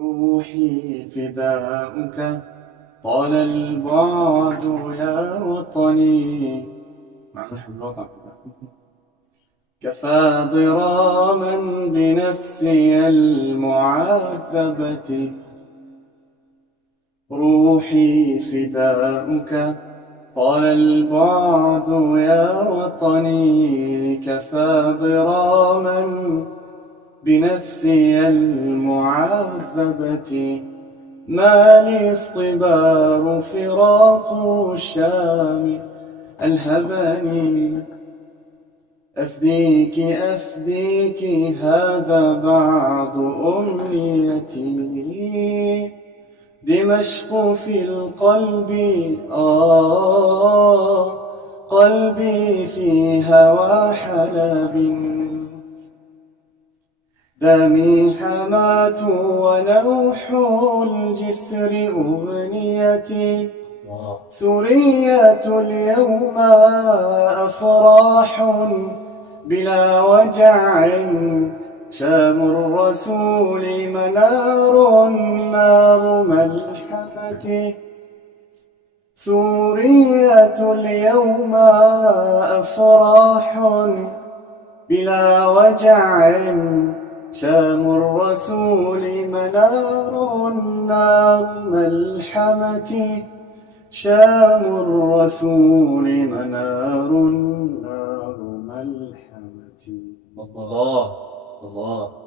روحي فداؤك طال البعد يا وطني. معنى حب الوطن كفى ضراما بنفسي المعذبة. روحي فداؤك طال البعد يا وطني. كفى ضراما بنفسي المعذبة. ما لي اصطبار فراق الشام ألهبني. أفديك أفديك هذا بعض أمنيتي. دمشق في القلب قلبي في هوى حلب. دمي حماة ونوح الجسر أغنيتي. ثرية اليوم أفراح بلا وجع. شام الرسول منار نار ملحمة. سورية اليوم أفراح بلا وجع. شام الرسول منار نار ملحمة. شام الرسول منار نار ملحمة. الله الله.